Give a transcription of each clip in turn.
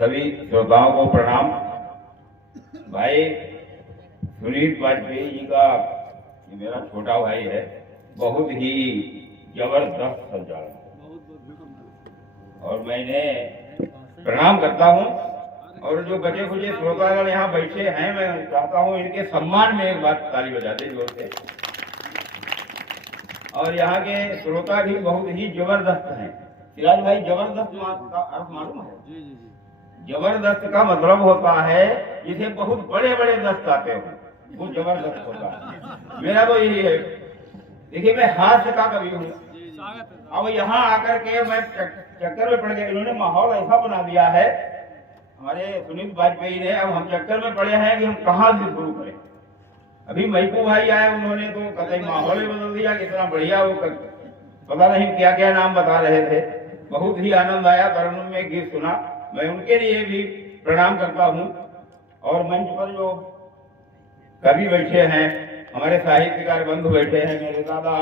सभी श्रोताओं को प्रणाम। भाई सुनील वाजपेयी जी का ये मेरा छोटा भाई है, बहुत ही जबरदस्त संचालन और मैंने प्रणाम करता हूँ। और जो बचे खुचे श्रोतागण यहाँ बैठे हैं, मैं चाहता हूँ इनके सम्मान में एक बात ताली बजा दे जोर से। और यहाँ के श्रोता भी बहुत ही जबरदस्त हैं। सिराज भाई, जबरदस्त का अर्थ मालूम है? जबरदस्त का मतलब होता है जिसे बहुत बड़े बड़े दस्त आते हो, वो जबरदस्त होता है। मेरा तो यही है। देखिए, मैं हास्य का कवि हूँ। अब यहाँ आकर के मैं चक्कर में पड़ गया। इन्होंने माहौल ऐसा बना दिया है हमारे सुनील वाजपेयी ने। अब हम चक्कर में पड़े हैं कि हम कहाँ से शुरू करें। अभी महबूब भाई आए, उन्होंने तो कतई माहौल ही बदल दिया। कितना बढ़िया वो पता नहीं क्या क्या नाम बता रहे थे। बहुत ही आनंद आया। तरन्नुम में गीत सुना। मैं उनके लिए भी प्रणाम करता हूँ। और मंच पर जो कवि बैठे हैं, हमारे साहित्यकार बंधु बैठे हैं, मेरे दादा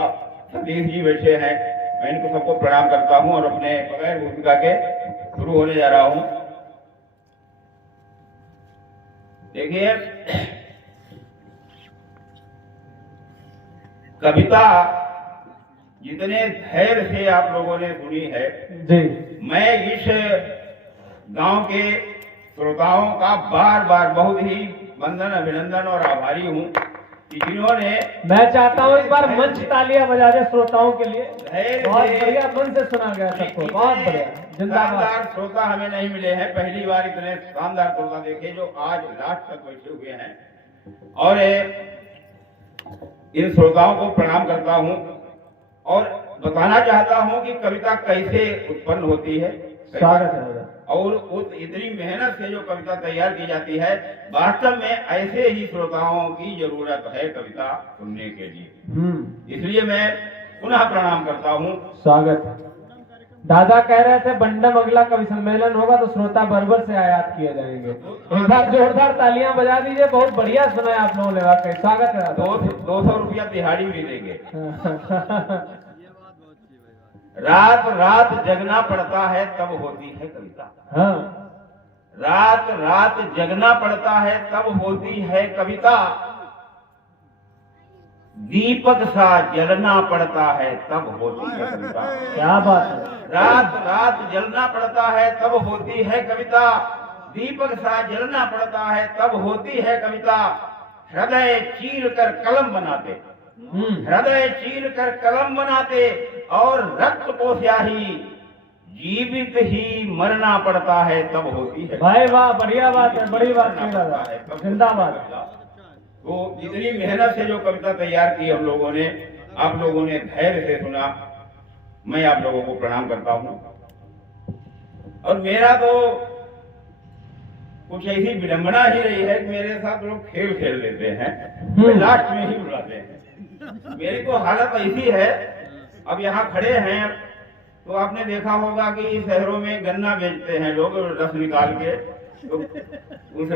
सतीश जी बैठे हैं, मैं इनको सबको प्रणाम करता हूँ और अपने बगैर भूमिका के शुरू होने जा रहा हूँ। देखिए, कविता जितने धैर्य से आप लोगों ने सुनी है जी, मैं इस गांव के श्रोताओं का बार बार बहुत ही वंदन, अभिनंदन और आभारी हूँ कि जिन्होंने, मैं चाहता हूँ इस बार मंच तालियां बजा दे श्रोताओं के लिए। धैर्य बहुत से बढ़िया मन से सुना गया सबको, बहुत बढ़िया, जिंदाबाद। शानदार श्रोता हमें नहीं मिले हैं। पहली बार इतने शानदार श्रोता देखे जो आज लास्ट तक बैठे हुए हैं। और इन श्रोताओं को प्रणाम करता हूँ और बताना चाहता हूँ कि कविता कैसे उत्पन्न होती है। स्वागत है। और उस इतनी मेहनत से जो कविता तैयार की जाती है, वास्तव में ऐसे ही श्रोताओं की जरूरत है कविता सुनने के लिए। इसलिए मैं पुनः प्रणाम करता हूँ। स्वागत। दादा कह रहे थे बंडम अगला कवि सम्मेलन होगा तो श्रोता बरबर से आयात किए जाएंगे। एक बार जोरदार तालियां बजा दीजिए। बहुत बढ़िया सुना है आप लोगों ने, वाकई स्वागत है। 200 रुपया दिहाड़ी भी देंगे। रात रात जगना पड़ता है तब होती है कविता। हाँ। रात रात जगना पड़ता है तब होती है कविता। दीपक सा जलना पड़ता है तब होती है कविता। क्या बात है। रात रात जलना पड़ता है तब होती है कविता। दीपक सा जलना पड़ता है तब होती है कविता। हृदय चीर कर कलम बनाते, हृदय चीर कर कलम बनाते और रक्त को स्याही जीवित ही मरना पड़ता है तब होती है। भाई वाह, बढ़िया बात है, बड़ी बात है, जिंदाबाद। तो जितनी मेहनत से जो कविता तैयार की हम लोगों ने, आप लोगों ने धैर्य से सुना, मैं आप लोगों को प्रणाम करता हूँ। और मेरा तो कुछ ऐसी विडंबना ही रही है कि मेरे साथ लोग खेल खेल लेते हैं, लास्ट में ही बुलाते हैं। मेरी तो हालत ऐसी है, अब यहाँ खड़े हैं तो आपने देखा होगा कि शहरों में गन्ना बेचते हैं लोग, रस निकाल के तो उस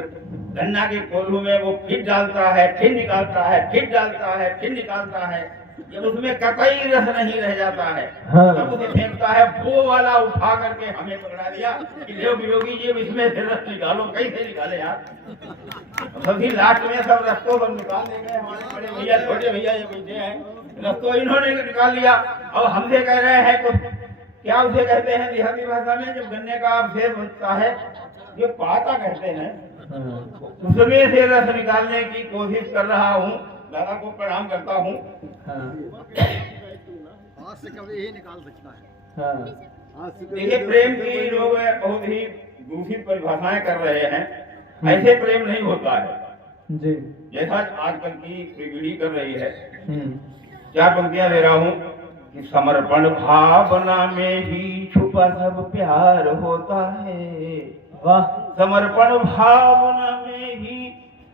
गन्ना के कोल्हू में वो फिर डालता है, फिर निकालता है, फिर डालता है, फिर निकालता है। जब उसमें कतई रस नहीं रह जाता है तब उसे फेंकता है। वो वाला उठा करके हमें पकड़ा दिया कि ले योगी जी इसमें से रस निकालो। कैसे निकाले यार? सभी लास्ट में सब रस्तों पर निकाल देंगे। हमारे बड़े भैया, छोटे भैया ये बैठे हैं, रस्तों इन्होंने निकाल लिया। अब हमसे कह रहे हैं कुछ, क्या उसे कहते हैं देहाती भाषा में जब गन्ने का अवशेष बचता है, ये पाता कहते हैं, उसमें से रस निकालने की कोशिश कर रहा हूँ। दादा को प्रणाम करता हूँ। हाथ से कभी ही निकाल सकता है। देखिए, प्रेम की लोग बहुत ही दूषित परिभाषाएं कर रहे हैं। ऐसे प्रेम नहीं होता है जी, जैसा आजकल की पीढ़ी कर रही है। 4 पंक्तियां दे रहा हूँ कि समर्पण भावना में ही छुपा सब प्यार होता है। वाह। समर्पण भावना में ही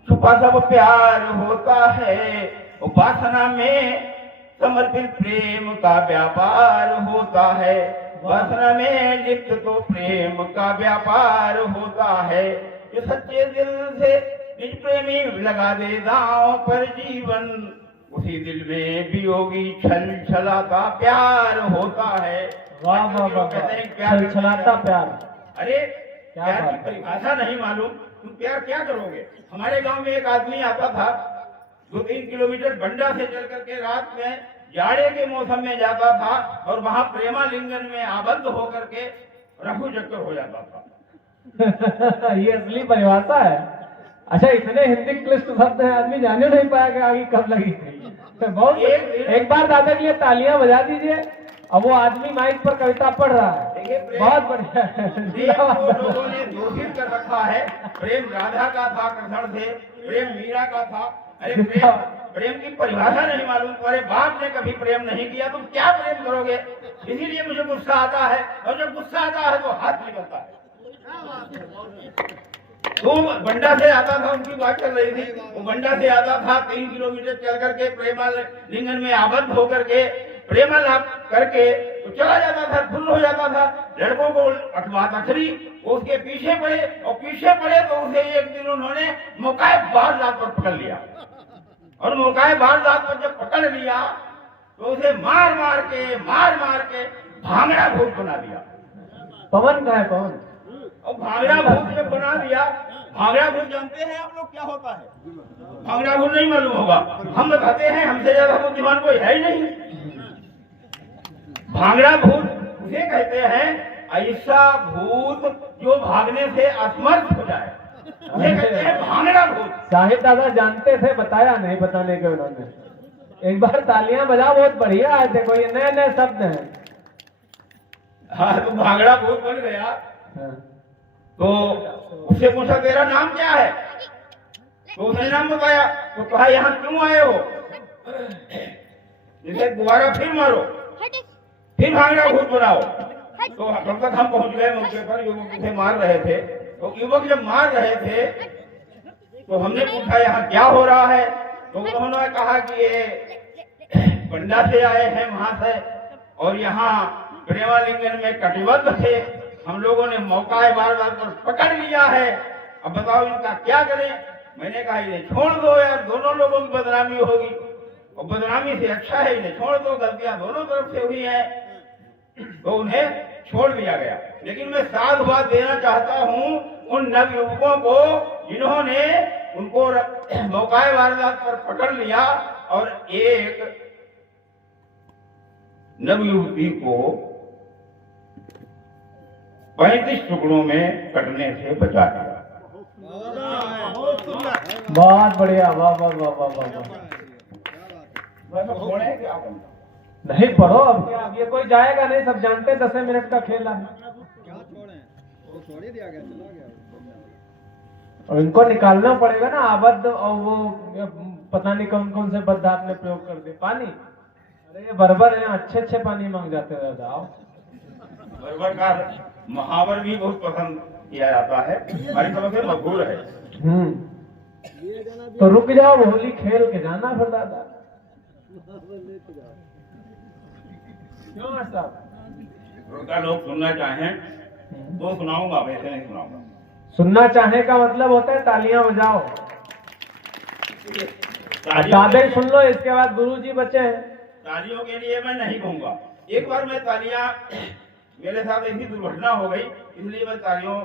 छुपा सब प्यार होता है। उपासना में समर्पित प्रेम का व्यापार होता है। वासना में लिप्त तो प्रेम का व्यापार होता है। ये सच्चे दिल से निज प्रेमी लगा दे दांव पर जीवन, उसी दिल में वियोगी छल छलाता प्यार होता है। वाह वाह वाह, कहते हैं प्यार छलछलाता प्यार। अरे क्या प्यार बात की है। परिभाषा नहीं मालूम, तुम प्यार क्या करोगे। हमारे गांव में एक आदमी आता था, 2-3 किलोमीटर बंडा से चल करके रात में जाड़े के मौसम में जाता था और वहां प्रेमालिंगन में आबद्ध होकर के रफू चक्कर हो जाता था। ये असली परिभाषा है। अच्छा, इतने हिंदी क्लिष्ट शब्द हैं, आदमी जाने नहीं पाया कि आगे कब लगी थी। बहुत एक बार दादा के लिए तालियां बजा दीजिए। अब वो आदमी माइक पर कविता पढ़ रहा है, देखिए, प्रेम बहुत बढ़िया। प्रेम को लोगों ने दूषित कर रखा है। प्रेम राधा का था कृष्ण से, प्रेम मीरा का था। अरे प्रेम की परिभाषा नहीं मालूम, तुम्हारे बाप ने कभी प्रेम नहीं किया, तुम क्या प्रेम करोगे। इसीलिए मुझे गुस्सा आता है, और जब गुस्सा आता है तो हाथ निकलता है। वो बंडा से आता था, उनकी बात चल रही थी, वो बंडा से आता था 3 किलोमीटर चल करके प्रेमालिंगन में आबद्ध होकर के प्रेमालाप करके तो चला जाता था, फुल हो जाता था। लड़कों को अखबार अखरी वो उसके पीछे पड़े, और पीछे पड़े तो उसे एक दिन उन्होंने मौकाए वारदात पर पकड़ लिया, और मौकाए वारदात पर जब पकड़ लिया तो उसे मार मार के भांगड़ा भूत बना दिया। पवन का है पवन। और भांगड़ा भूत जब बना दिया, भांगड़ा भूत जानते हैं आप लोग क्या होता है। भांगड़ा भूत नहीं मालूम होगा, हम बताते हैं, हमसे ज्यादा बुद्धिमान कोई है ही नहीं। भांगड़ा भूत उसे कहते हैं ऐसा भूत जो भागने से असमर्थ हो जाए, उसे कहते हैं भांगड़ा भूत। साहिब दादा जानते थे, बताया नहीं बताने के उन्होंने। एक बार तालियां बजा, बहुत बढ़िया आए थे, कोई नए नए शब्द हैं। हाँ, तो भांगड़ा भूत बन गया। हाँ। तो उससे पूछा तेरा नाम क्या है, तो उसने नाम बताया। तो कहा यहाँ क्यों आए हो, इसे दोबारा फिर मारो, फिर भांगड़ा भूत बनाओ। तो तब तक हम पहुंच गए मौके पर, युवक उसे मार रहे थे। तो युवक जब मार रहे थे तो हमने पूछा यहाँ क्या हो रहा है, तो उन्होंने कहा कि ये बंडा से आए हैं वहां से, और यहाँ प्रेमालिंगन में कटिबद्ध थे, हम लोगों ने मौका वारदात पर पकड़ लिया है, अब बताओ इनका क्या करें। मैंने कहा इन्हें छोड़ दो यार, दोनों लोगों की बदनामी होगी, और बदनामी से अच्छा है इन्हें छोड़ दो, गलतियां दोनों तरफ से हुई हैं। तो उन्हें छोड़ दिया गया। लेकिन मैं साधुवाद देना चाहता हूं उन नवयुवकों को जिन्होंने उनको मौकाए वारदात पर पकड़ लिया और एक नवयुवती को 35 टुकड़ों में कटने से बचा दिया। बहुत बढ़िया, वाह वाह वाह वाह वाह वाह। छोड़े क्या आप? नहीं पढ़ो, अब क्या, अब ये कोई जाएगा नहीं, सब जानते 10 मिनट का खेल है। क्या छोड़े, वो छोड़ ही दिया गया, चला गया। और इनको निकालना पड़ेगा ना आबद्ध, और वो पता नहीं कौन कौन से बद्ध आपने प्रयोग कर दिए। पानी, अरे ये बर्बर है, अच्छे अच्छे पानी मांग जाते हैं दादा। आओ, बर्बर का महावर भी बहुत पसंद किया जाता है, हमारी तरफ से मशहूर है। तो रुक जाओ, होली खेल के जाना फिर दादा। क्यों साहब? श्रोता लोग सुनना चाहें तो सुनाऊंगा, वैसे नहीं सुनाऊंगा। सुनना चाहे का मतलब होता है तालियां बजाओ। तालियों दादा ही सुन लो, इसके बाद गुरुजी बचे हैं। तालियों के लिए मैं नहीं कहूंगा। एक बार मैं तालियां, मेरे साथ ऐसी दुर्घटना हो गई, इसलिए मैं तालियों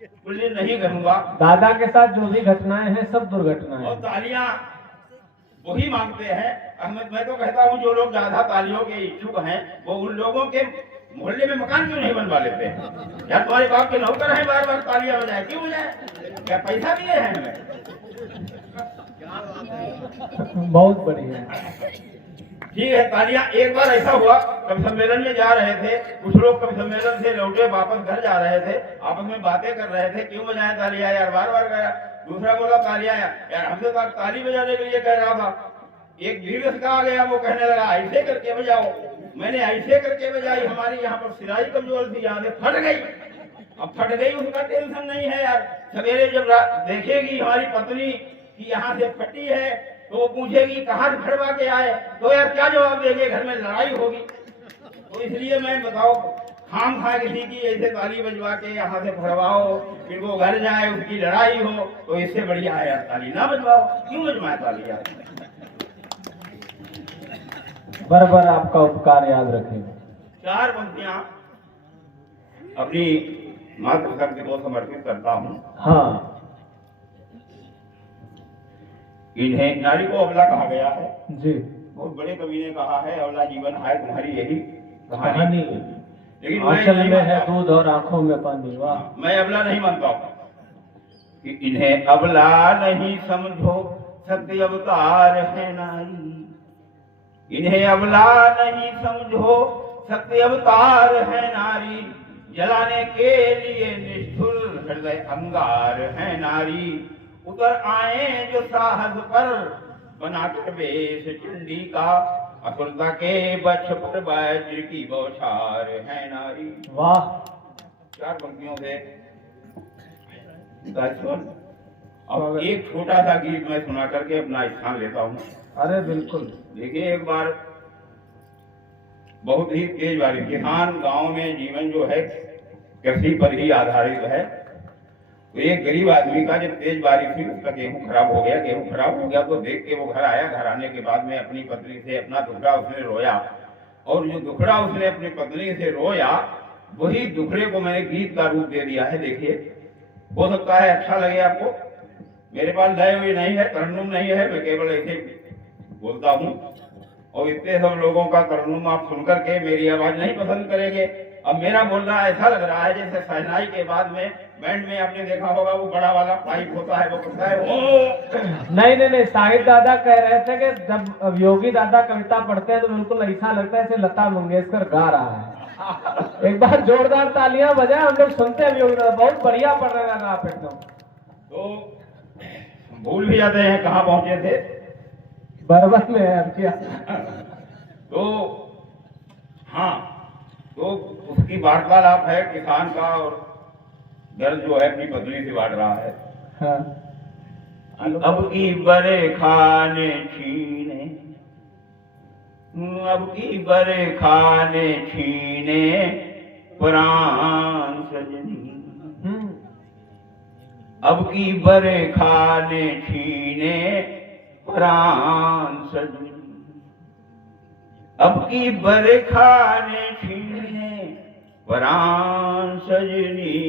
के लिए नहीं कहूंगा। दादा के साथ जो भी घटनाएं हैं सब दुर्घटनाएं और हैं। तालियां वही मांगते हैं। अहमद, मैं तो कहता हूँ जो लोग ज्यादा तालियों के इच्छुक हैं वो उन लोगों के मोहल्ले में मकान क्यों नहीं बनवा लेते हैं। यार तुम्हारे बाप के नौकर हैं, बार बार तालियां बजाए, क्यों बजाए, क्या पैसा दिए हैं हमें। बहुत बढ़िया। ठीक है, तालियां। एक बार ऐसा हुआ, कवि सम्मेलन में जा रहे थे, कुछ लोग कवि सम्मेलन से लौटे वापस घर जा रहे थे, आपस में बातें कर रहे थे, क्यों बजाए तालियां यार, बार बार गया। दूसरा बोला तालियां यार, हमसे तो ताली बजाने के लिए कह रहा था। एक दीर्घ का आ गया, वो कहने लगा ऐसे करके बजाओ। मैंने ऐसे करके बजाई, हमारी यहाँ पर सिलाई कमजोर थी, यहाँ से फट गई। अब फट गई उसका टेंशन नहीं है यार, सवेरे जब देखेगी हमारी पत्नी कि यहाँ से फटी है तो वो पूछेगी कहाँ से फटवा के आए, तो यार क्या जवाब देंगे, घर में लड़ाई होगी। तो इसलिए मैं बताओ, खाम खा किसी की ऐसे ताली बजवा के यहाँ से फटवाओ, फिर वो घर जाए उसकी लड़ाई हो, तो इससे बढ़िया है यार ताली ना बजवाओ, क्यों बजवाए ताली यार। बराबर आपका उपकार याद रखें। 4 पंक्तियां अपनी मातृशक्ति को समर्पित करता हूँ। हाँ इन्हें नारी को अबला कहा गया है। जी, बहुत बड़े कवि ने कहा है, अबला जीवन है तुम्हारी यही कहानी। कहानी लेकिन मैं आंचल नहीं में है मानता, दूध और आंखों में पानी। वाह, मैं अबला नहीं मानता हूँ कि इन्हें अबला नहीं समझो, सत्य अवतार है नारी। इन्हें अबला नहीं समझो, सत्य अवतार है नारी। जलाने के लिए निष्ठुर हृदय अंगार है नारी। उतर आए जो साहस पर, बनाकर वेश चंडी का। असुरता के बक्ष पर वज्र की बौछार है नारी। वाह, 4 पंक्तियों से अब एक छोटा सा गीत मैं सुना करके अपना स्थान लेता हूँ। अरे बिल्कुल। देखिए, एक बार बहुत ही तेज बारिश, किसान गांव में जीवन जो है कृषि पर ही आधारित है। तो एक गरीब आदमी का जब तेज बारिश हुई, उसका गेहूं खराब हो गया। गेहूं खराब हो गया तो देख के वो घर आया। घर आने के बाद में अपनी पत्नी से अपना दुखड़ा उसने रोया, और जो दुखड़ा उसने अपनी पत्नी से रोया, वही दुखड़े को मैंने गीत का रूप दे दिया है। देखिए, हो सकता है अच्छा लगे आपको। मेरे पास लय हुई नहीं है, तरन्नुम नहीं है, मैं केवल ऐसे बोलता हूँ। और इतने सब लोगों का तरन्नुम आप सुनकर के मेरी आवाज नहीं पसंद करेंगे। अब मेरा बोलना ऐसा लग रहा है जैसे शहनाई के बाद में बैंड में आपने देखा होगा वो बड़ा वाला पाइप होता है, वो करता है ओ। नहीं, साहिब दादा कह रहे थे कि जब योगी दादा कविता पढ़ते हैं तो बिल्कुल ऐसा लगता है जैसे लता मंगेशकर गा रहा है। एक बार जोरदार तालियां बजाए, हम लोग सुनते हैं योगी दादा, बहुत बढ़िया पढ़ रहे हैं आप एकदम। तो भूल भी जाते हैं कहाँ पहुंचे थे। बर्बाद में है अब क्या। तो हाँ, तो उसकी वार्तालाप है किसान का, और दर्द जो है अपनी पत्नी से बांट रहा है। हाँ। अब की बरे खाने छीने, अब की बरे खाने छीने प्राण सजनी। अब की बरे खाने छीने प्राण सजनी। अब की बरे खाने छीने प्राण सजनी।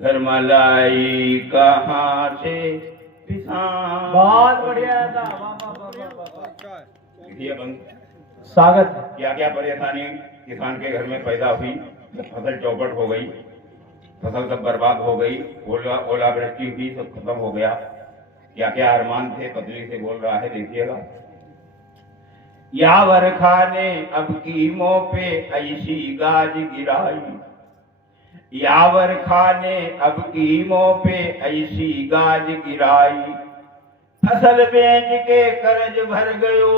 घर मलाई कहाँ से पिसान। बहुत बढ़िया था। स्वागत। क्या क्या परेशानी किसान के घर में पैदा हुई। फसल चौपट हो गई, फसल सब बर्बाद हो गई, ओलावृष्टि हुई, सब खत्म हो गया। क्या क्या अरमान थे, पत्नी से बोल रहा है, देखिएगा। यावर खाने अब की मोह पे ऐसी गाज गिराई। यावर खाने अब की मोह पे ऐसी गाज गिराई। फसल बेच के कर्ज भर गयो,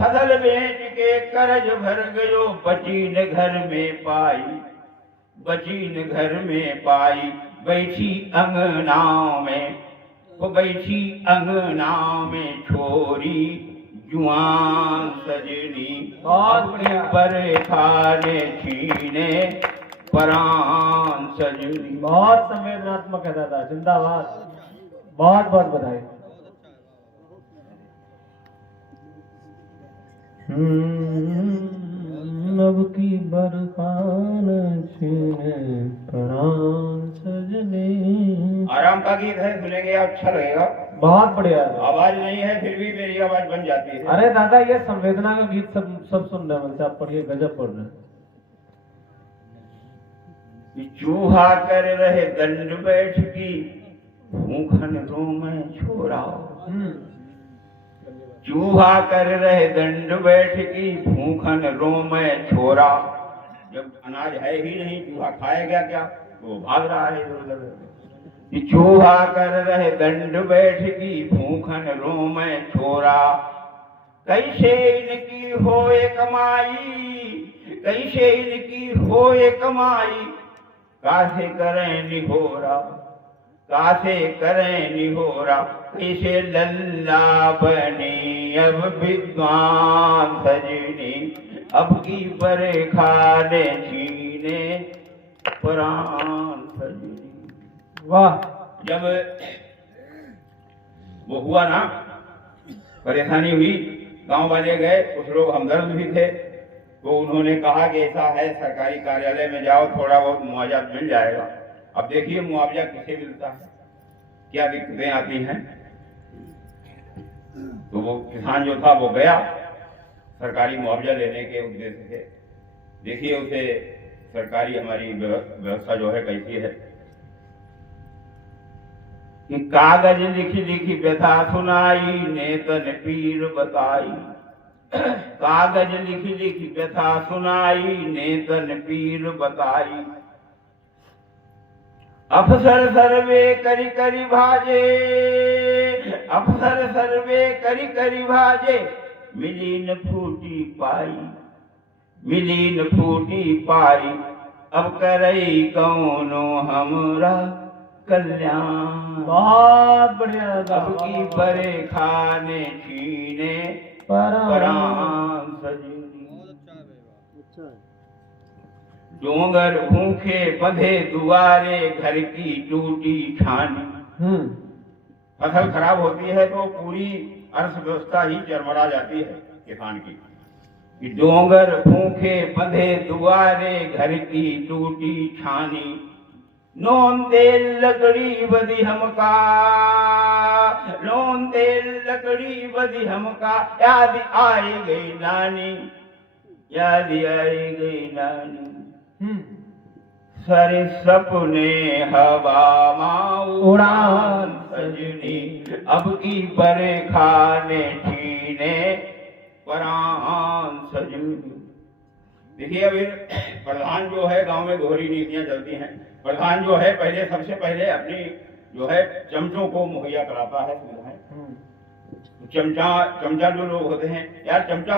फसल बेच के कर्ज भर गयो। बची न घर में पाई, बची न घर में पाई। बैठी अंगना में, वो बैठी अंगना में छोरी जुआन सजनी। बहुत बढ़िया। बरे खाने छीने प्राण सजनी। बहुत संवेदनात्मक है दादा, जिंदाबाद। बहुत बहुत बधाई। अब की बरखान छीने प्राण सजनी। आराम का गीत है, सुनेंगे अच्छा लगेगा। बहुत बढ़िया। आवाज नहीं है फिर भी मेरी आवाज बन जाती है। अरे दादा, ये संवेदना का गीत सब सुन रहे हैं। आप पढ़िए, गजब पढ़ रहे हैं। चूहा कर रहे दंड बैठकी, भूखन रो में छोरा। चूहा कर रहे दंड बैठकी, भूखन रो में छोरा। जब अनाज है ही नहीं, चूहा खाएगा क्या, वो भाग रहा है इधर उधर। चूहा कर रहे दंड बैठकी, भूखन रो में छोरा। कैसे इनकी होए कमाई, कैसे इनकी होए कमाई। कासे करें निहोरा, कासे करें निहोरा। कैसे लल्ला बनी अब विद्वान सजनी। अब की बरे खाने छीने प्राण सजनी। वाह। जब वो हुआ ना, परेशानी हुई, गांव वाले गए, कुछ लोग हमदर्द भी थे। तो उन्होंने कहा कि ऐसा है सरकारी कार्यालय में जाओ, थोड़ा बहुत मुआवजा मिल जाएगा। अब देखिए मुआवजा किसे मिलता है, क्या दिक्कतें आती हैं। तो वो किसान जो था वो गया सरकारी मुआवजा लेने के उद्देश्य से। देखिए उसे सरकारी हमारी व्यवस्था जो है कैसी है कि कागज लिखी लिखी व्यथा सुनाई, नेतन पीर बताई। कागज लिखी लिखी व्यथा सुनाई, नेतन पीर बताई। अफसर सर्वे करी करी भाजे, अफसर सर्वे करी करी भाजे, मिली न फूटी पाई, मिली न फूटी पाई। अब करई कौनो हमरा कल्याण। बहुत बढ़िया दादा, अब की बरे खाने छीने परान सजनी। अच्छा है। डोंगर भूखे बंधे दुआरे, घर की टूटी छानी। फसल खराब होती है तो पूरी अर्थव्यवस्था ही चरमरा जाती है किसान की। कि डोंगर भूखे बंधे दुआरे, घर की टूटी छानी। नोन तेल लकड़ी बदी हमका, नोन तेल लकड़ी बदी हमका, याद आई गई नानी, याद आई गई नानी। सारे सपने हवा माँ उड़ान सजनी, अब की बरे खाने छीने परान सजनी। देखिए अभी प्रधान जो है गांव में दोहरी नीतियां चलती हैं। प्रधान जो है पहले सबसे पहले अपनी जो है चमचों को मुहैया कराता है सुविधाएं। चमचा जो लोग होते हैं यार, चमचा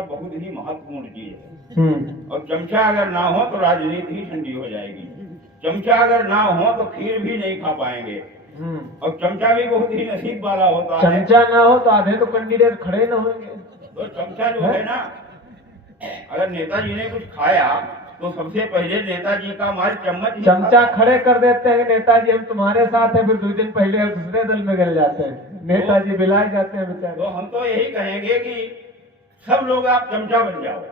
बहुत ही महत्वपूर्ण चीज है। और चमचा अगर ना हो तो राजनीति ही ठंडी हो जाएगी। चमचा अगर ना हो तो खीर भी नहीं खा पाएंगे। और चमचा भी बहुत ही नसीब वाला होता है। चमचा ना हो तो आधे तो कैंडिडेट खड़े न होंगे। तो चमचा जो है ना, अगर नेताजी ने कुछ खाया तो सबसे पहले नेताजी का माल चम्मच ही चमचा खड़े कर देते हैं नेताजी हम तुम्हारे साथ हैं, फिर 2 दिन पहले हम दूसरे दल में गल जाते हैं, नेताजी बिलाए जाते हैं बेचारे। तो हम तो यही कहेंगे कि सब लोग आप चमचा बन जाओ,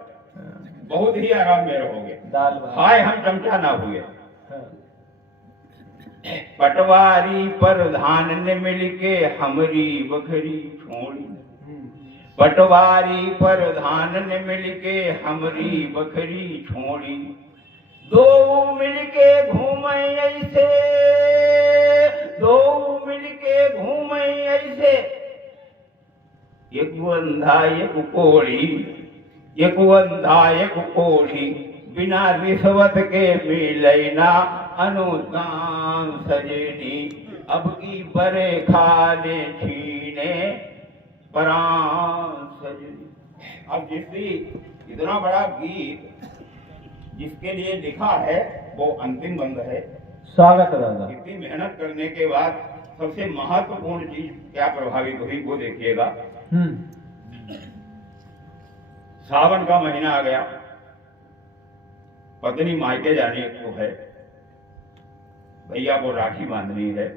बहुत ही आराम में रहोगे। दाल भात। हाय हम चमचा ना हुए। पटवारी प्रधान ने मिलके हमरी बखरी छोड़ी, पटवारी प्रधान ने मिलके हमरी बखरी छोड़ी। दो मिलके घूमे ऐसे, दो मिलके घूमे ऐसे, एक अंधा एक कोढ़ी, एक अंधा एक कोढ़ी। बिना रिश्वत के मिले ना अनुदान सजनी, अब की बरे खाने छीने परान सजनी। अब जिसकी इतना बड़ा गीत जिसके लिए लिखा है वो अंतिम बंद है। स्वागत है दादा। इतनी मेहनत करने के बाद सबसे महत्वपूर्ण चीज क्या प्रभावित हुई वो देखिएगा। सावन का महीना आ गया, पत्नी मायके जाने को है, भैया को राखी बांधनी है,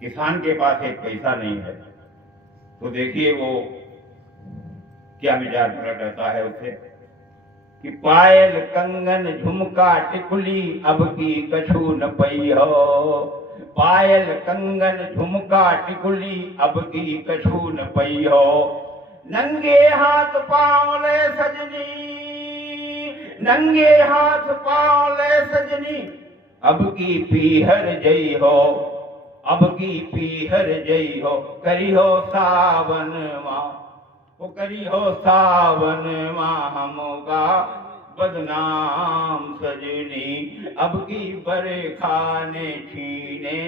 किसान के पास एक पैसा नहीं है। तो देखिए वो क्या विचार प्रकट रहता है उसे कि पायल कंगन झुमका टिकुली अब की कछु न पई हो, पायल कंगन झुमका टिकुली अब की कछु न पई हो। नंगे हाथ पाँव ले सजनी, नंगे हाथ पाँव ले सजनी, अब की पीहर जई हो, अब की पीहर जई हो। करी हो सावन माँ, वो करी हो सावन माँ हमका बदनाम सजनी, अब की बरे खाने छीने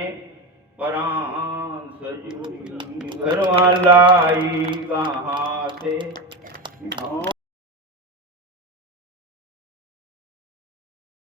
परान सजनी। घरवा लाई कहाँ से